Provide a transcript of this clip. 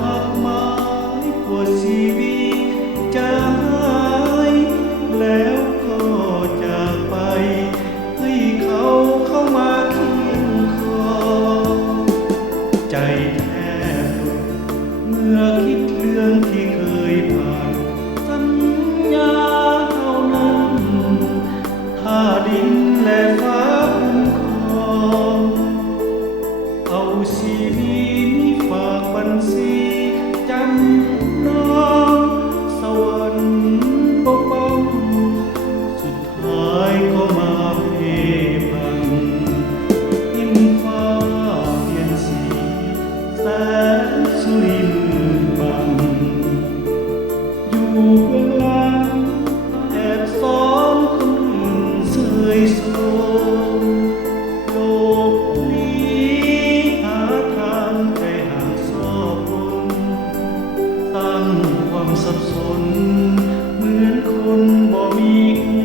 หักไม้กว่าชีวิตจะหายแล้วก็จากไปให้เขาเข้ามาเคียงคอยใจแทบหลุดเมื่อคิดเรื่องที่เคยผ่านสัญญาเท่านั้นถ้าดินและฟ้าคุ้มครองเอาชีวิตฝากบัญชีจำนองสวรรค์ปกป้องสุดท้ายก็มาเพพันหินฟ้าเปลี่ยนสีแสงสุริมืดบังอยู่เบื้องหลังแอบซ้อนคนอื่นเสยโสมโลกนี้หาทางไปห่างซอกคน สร้างความสับสนเหมือนคนบ่มีหั